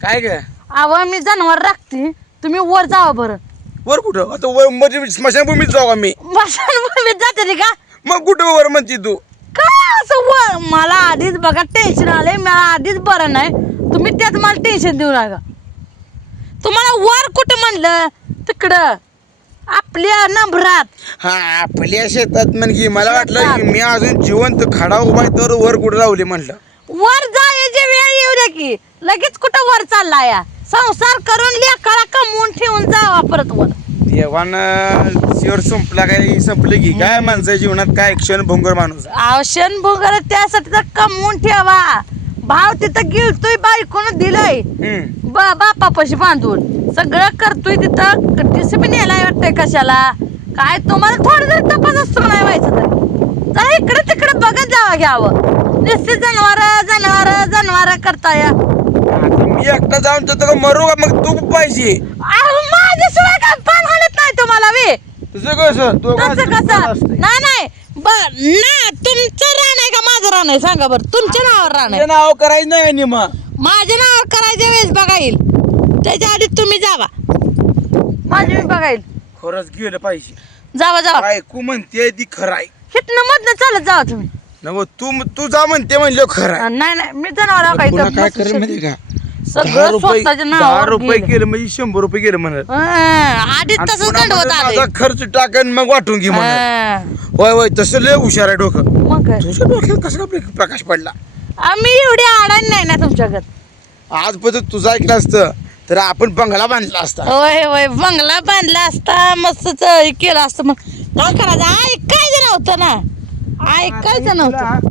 काय काय अव मी जनावर राखते. तुम्ही वर जावा बरं. वर कुठं? आता वर मध्ये स्मशानभूमीत जाऊ आम्ही. मी जाते रे का? मग कुठं वर म्हणते तू? काय असं वर? मला आधीच बघा टेन्शन आलंय. मला आधीच बरं नाही. तुम्ही त्यात मला टेन्शन देऊ नका. तुम्हाला वर कुठं म्हणलं? तिकडं. आपल्या नंबरात. हा आपल्या शेतात म्हणजे मला वाटलं की मी अजून जिवंत खडा उभा आहे तर वर कुठं लावले म्हणलं. वर जायची वेळ येऊ द्या की. लगेच कुठं वर चालला या? संसार करून लेकाला कमवून ठेवून जावा परत वर. देवानं शेवट संपला काय संपलं की काय माणसाच्या जीवनात काय क्षण भंगर माणूस? औषण भोगर त्यासाठी तर कमवून ठेवा. भाव तिथं गिळतोय बायकोनं दिलंय. हम्म. बा बापापाशी बांधून. सगळं करतोय तिथं डिसिप्लिन यायला वाटतंय कशाला. काय तुम्हाला थोडं जरी तपास असतो नाही व्हायचं तर? जरा इकडे तिकडे बघत जावा घ्यावं. नुसते जनावर जनावर जनावर करताय. आता मी एकटा जाऊन का मरू का? मग तू पाहिजे. माझ्याशिवाय काय पान हालत नाही तुम्हाला वे तुझं कसं? तो तसं कसं? नाही नाही. बर ना तुमचं रान आहे का माझं रान आहे? सांगा बरं तुमच्या नावावर रान आहे. नाव करायचं नाही निमा माझ्या नावावर करायच्या वेळेस बघा येईल. त्याच्या आधी तुम्ही जावा. माझे मी बघा येईल. खरंच गेलं पाहिजे. जावा जावा. ऐकू म्हणते ती खरं आहे. हितनं मधनं चालत जावा तुम्ही. नव तू तू जा म्हणते म्हणजे खरं. नाही नाही मी जनावर काय पुन्हा काय करेल. माहिती का? दहा सगळं रुपये स्वतःच्या दहा नावावर रुपये गेलं. केलं म्हणजे शंभर रुपये गेलं म्हणत हं, आधीच तसंच दंडवत आले. माझा खर्च टाकन मग वाटून घे म्हणत होय होय तसं लय हुशार आहे डोकं. मग काय? तुझ्या डोक्यात कसं काय प्रकाश पडला? आम्ही एवढी आडाणी नाही ना तुमच्याकडे. आजपर्यंत तुझं ऐकलं असतं तर आपण बंगला बांधला असता. होय होय बंगला बांधला असता मस्त च- केलं असतं मग. काय करायचं? ऐकायचं नव्हतं ना. ऐकायचं नव्हतं.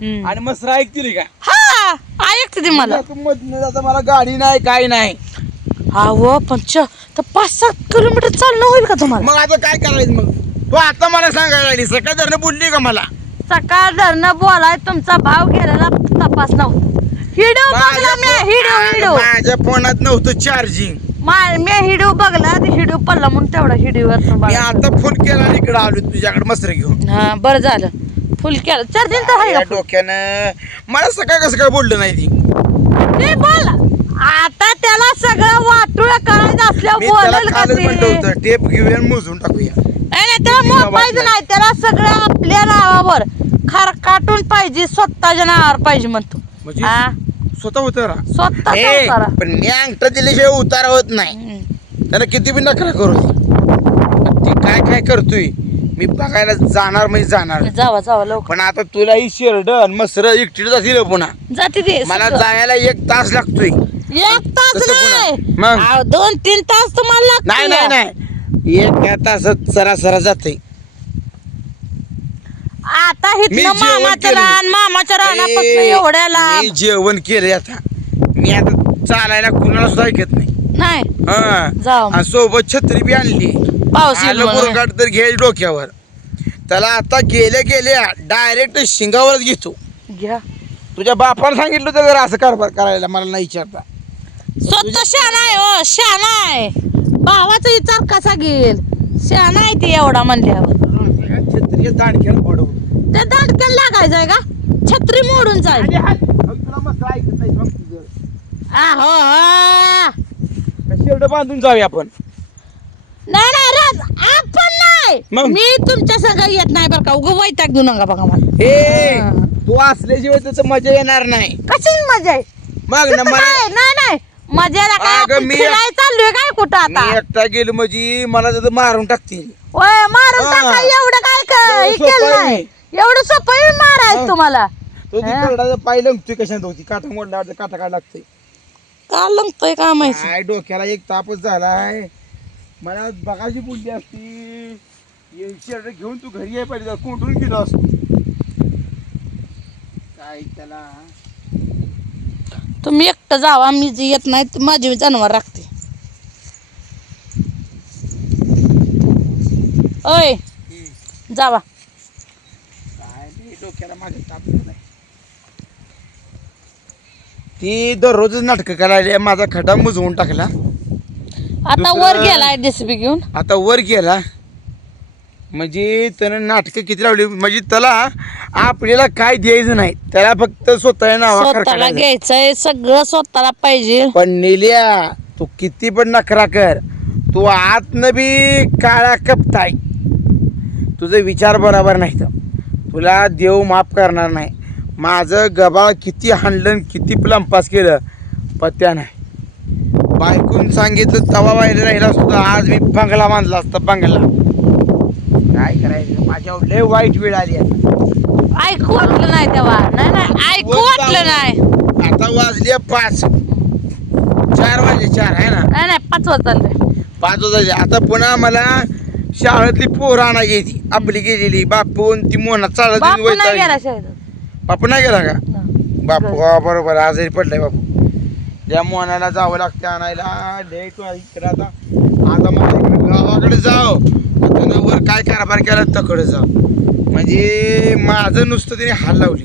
हम्म. आणि मस्त ऐकतील का? हा ऐकते ती मला. मधनं जाता मला गाडी नाही काय नाही. अहो पण च तर पाच सात किलोमीटर चालणं होईल का तुम्हाला? मग आता काय करायचं मग? तू आता मला सांगायला लागली सकाळ धरणं बोलली का मला? सकाळ धरणं बोलाय तुमचा भाव गेलेला तपास नव्हता. बघला मी माझ्या फोनात नव्हतं चार्जिंग मा- बघला ते पडला म्हणून तेवढा आता फोन केला आणि इकडे आलो तुझ्याकडे मस्त घेऊन. हा बरं झालं. फुल केलं. चार्जिंग तर आहे या का डोक्यानं. मला सकाळ कसं काय बोललं नाही ती. ते बोल. आता त्याला सगळं वाटूळ करायचं असल्यावर मी त्याला बोलेल का कालच म्हणलं ते होतं टेप घेऊया आणि मोजून टाकूया. नाही नाही त्याला. नाही. सगळं आपल्या नावावर खारकाटून पाहिजे स्वतःच्या नावावर पाहिजे म्हणतो. म्हणजे हा? स्वतः उतारा स्वतः ए. पण मी अंगठा दिल्याशिवाय उतारा होत नाही हम्म. त्याला किती बी नखरा करू दे. ती काय काय करतोय मी बघायला जाणार म्हणजे जाणार जावा जावा लवकर पण आता तुला ही शेरड मसर एकटीला जातील पुन्हा जाते ते मला सगळं. जायला एक तास लागतोय एक तास नाही पुन्हा? मग? अहो, दोन तीन तास तुम्हाला नाही लागतील. नाही नाही एका तासात सरा सरा जाते आता मी हिथनं जेवण मामाच्या केलं. रान मामाच्या रानापासून ए, एवढ्या लांब मी जेवण केलंय आता. मी आता चालायला कुणाला सुद्धा ऐकत नाही. नाही. हा. जाऊ आणि सोबत छत्री बी आणली. पाऊस येईल आलं म्हणून. मुरगाड तर घे डोक्यावर. त्याला आता गेल्या गेल्या डायरेक्ट शिंगावरच घेतो. घ्या. तुझ्या बापाला सांगितलं होतं जरा असं कारभार करायला मला नाही विचारता. स्वतः शान आहे हो शान आहे. भावाचा विचार कसा घेईल? शान आहे ती एवढा म्हणल्यावर. छत्री दांडक्याला पडव ते दांडक्याला लागायचंय का? छत्री मोडून जाईल. तुला मस्त ऐकत नाही मग तुझं. आहो हा. शेरड बांधून जाऊया आपण. नाही नाही राज आपण नाही. मग? मी तुमच्या सगळं येत नाही बरं का. उगं वैताग देऊ नका बघा मला. ए हा. तू असल्याशिवाय त्याचं मजा येणार नाही. कशी मजा आहे? मग ना तिथं मला काय? नाही नाही. मजाला काय अगं, आपण मी- फिरायला चाललोय काय कुठं मी आता एकटा गेलो म्हणजे मला तिथं मारून टाकतील. ओय मारून हा. टाका एवढं काय क- हे एवढं सोपं केलं आहे. नाही. एवढं सोपं मारायचं हा. तुम्हाला. तो ती हा. करडाचा पाय लंगतोय कशात होती? काटा मोडला वाटतं काटा काढ लागतंय. का लंगतोय का माहिती काय डोक्याला एक तापच झालाय. मला बघायची बोलली असती. ये शर्ट घेऊन तू घरी याय पाहिजे कोंडून गेलो असतो. काय त्याला? तुम्ही एकटं जावा मी जे येत नाही ते माझी मी जनावर राखते. ओय जावा. डोक्याला माझ्या ताप झालाय ती दररोजच नाटकं करायला माझा खड्डा मुजवून टाकला. आता दुसरं- वर गेलाय जेसीबी घेऊन? आता वर गेला. म्हणजे त्यानं नाटकं किती लावली? म्हणजे त्याला आपल्याला काय द्यायचं नाही. त्याला फक्त स्वतः नावा स्वतःला घ्यायचंय सगळं स्वतःला पाहिजे. पण नेल्या तू किती पण नखरा कर. तू आतनं बी काळा कपताय. तुझे विचार बरोबर नाही तर. तुला देव माफ करणार नाही. माझं गबाळ किती हाणलं किती प्लंपास केलं पत्या नाही. बायकून सांगितलं तवा वाहिलं राहिला सुद्धा आज मी बंगला बांधला असता बंगला. काय करायचं? माझ्यावर लय वाईट वेळ आली आता. ऐकू वाटलं नाही तेव्हा. नाही नाही ऐकू वाटलं नाही. आता वाजले पाच. चार वाजले चार आहे ना? नाही नाही पाच वाजता पाच वाजायचे आता पुन्हा मला शाळेतली पोरं आणायची ती आपली गेलेली. बापून ती मोना चालत बापू नाही गेला शाळेत. बापू नाही गेला का. बापू हा बरोबर. आजारी पडलाय बापू. त्या मोनाला जावं लागतं आणायला. लय तू इकडे आता. आता मला इकडे गावाकडे जाव. आता वर काय कारभार केला तकडे जाव म्हणजे माझं नुसतं तिने हाल लावली.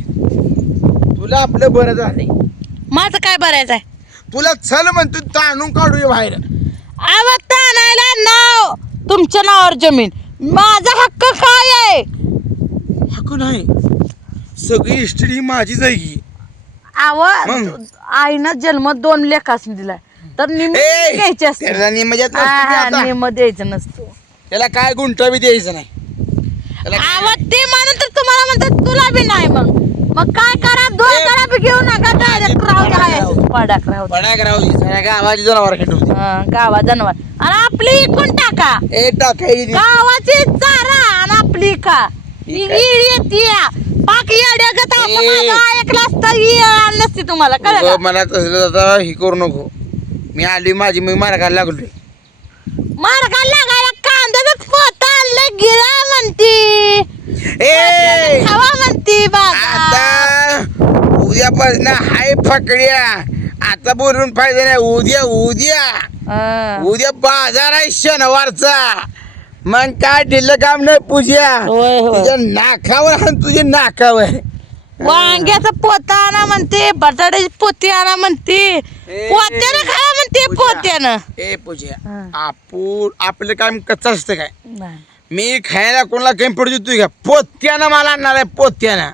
तुला आपलं बरं झालंय. माझं काय बरायचं आहे? तुला चल म्हणतो ताणून काढूया बाहेर. आवत आणायला नाव तुमच्या नावावर जमीन. माझा हक्क काय आहे? हक्क नाही. सगळी हिस्ट्री ही माझीच आहे की आव मग? आईनं जन्म दोन लेखासनी दिलाय. तर निम ए, घ्यायचे असते त्याला निमज्यात नसतो मी आता. निम द्यायचं नसतो. त्याला काय गुंटा बी द्यायचं नाही. त्याला काय- आवत ते म्हणून तर तुम्हाला म्हणतात तुला बी नाही मग. मग काय करा? दोन ए, करा बी घेऊ नका. राहू द्या. पडाक राहू द्या. पडाक राहू दे. जरा गावाची जनावर हा, गावात जनावर. आणि आपली इकून टाका. ए टाकायची गावाची चारा आणि आपली का ही काय? येते. पाक येड्यागत असं ए. माझं ऐकलं असतं तुम्हाला कळलं उगं का? मला तसलं आता ही करू नको. मी आली माझी मी मार्गाला लागलोय. मार्गाला लागायला कांद्याच पोत आणलं गिरा म्हणती. ए! खावा म्हणती बाबा. आता उद्यापासून हाय फकड्या. आता बोलून फायदा नाही. उद्या उद्या. उद्या बाजार आहे शनिवारचा. मग काय दिलं काम नाही पूजा. होय होय. तुझ्या नाकावर आणि तुझ्या नाकावर. वांग्याचं पोत आणा म्हणते बटाट्याची पोती आणा म्हणते. पोत्यानं खावा म्हणते पूजा. पोत्यानं. ए पूजा. हा. आपण आपलं काम कच्चं असतं काय. मी खायला कोणाला काही पडू देतोय का? पोत्यानं मला आणणार आहे पोत्यानं.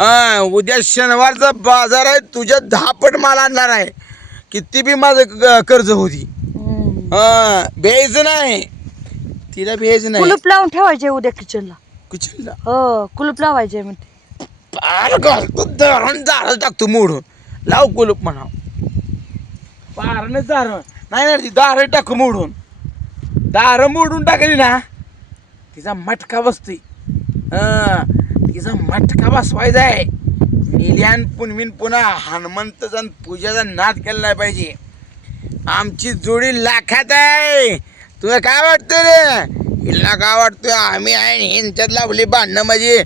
हा उद्या शनिवारचा बाजार आहे तुझ्या दहा पट मला आणणार आहे. किती बी माझं क- कर्ज होती. हा भ्यायचं नाही. तिला भ्यायचं नाही. कुलूप लावून ठेवायचे उद्या किचनला. कुचलला हो कुलूप लावायचे म्हणते. पार घालतो धरण दार टाकतो मोडून. लाव कुलूप दार नाही नाही ती दार टाकू मोडून. दार मोडून टाकली ना तिचा मटका बसतोय. हा तिचा मटका बसवायचा आहे. निल्यान पुनमीन पुन्हा हनुमंतचा पूजाचा नाद केला पाहिजे. आमची जोडी लाखात आहे. तुला काय वाटतं रे? हिला काय वाटतं? आम्ही आहे ह्यांच्यात लावली भांडणं म्हणजे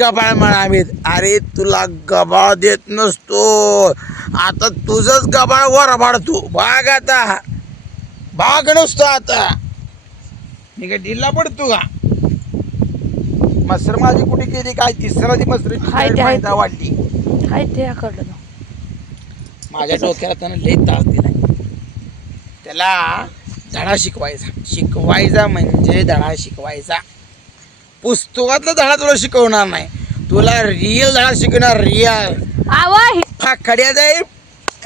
गबाळ म्हणा आम्ही. अरे तुला गबाळ देत नसतो. आता तुझंच गबाळ वर भाडतो भाग आता. भाग नसतो आता. मी काय ढिल्ला पडतो का? मसर माझी कुठे केली? काय तिसरा ती हाय ते, हाय मसर ते. वाढली काय ते आकडलं ना. माझ्या डोक्याला त्यानं लय त्रास दिलाय. त्याला धडा शिकवायचा. शिकवायचा म्हणजे धडा शिकवायचा. पुस्तकातला धडा तुला शिकवणार नाही. तुला रिअल धडा शिकवणार रिअल आवा हि- फाकड्या जाईल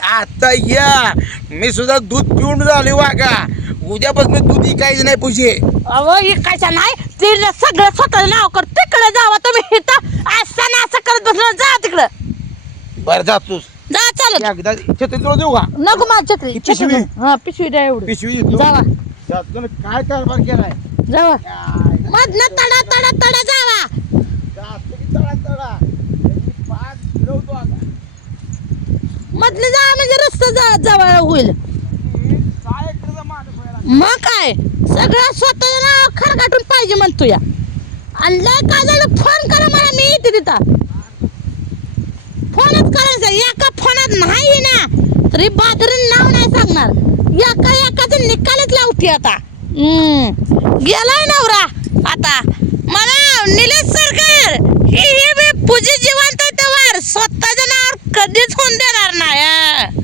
आता या. मी सुद्धा दूध पिऊन झाले वागा उद्यापासून दूध इकायचं नाही पूजे. अहो इकायचा नाही ते सगळं स्वतः नाव कर. तिकडे जावा तुम्ही इथं. असं ना असं करत बसलं जा तिकडं. बरं जातोस जा चालत. एकदा छत्री तुला देऊ का? नको माझी छत्री. ही पिशवी? छत्री- हा पिशवी द्या एवढी. पिशवी देतो जावा. त्यातून काय कारभार केलाय? जावा. काय? मधनं तडा तडा तडा जावा. जातो की त्याची पाच फिरवतो आता. मधनं जा म्हणजे रस्ता जा जावा होईल. सहा एकरचा माणूस व्हायला मग काय? सगळं स्वतः नाव खरगाटून पाहिजे म्हणतो या. आणि लय काय झालं फोन करा मला मी येते तिथं. फोनच करायचा एका फोनात नाही ना तरी बाजारीन नाव नाही सांगणार. एका एकाचं निकालच लावते आता. गेलाय नवरा आता. मला निलेश सरकार हे बी पूजी जिवंत आहे तवर. स्वतःच्या नावावर कधीच होऊन देणार नाही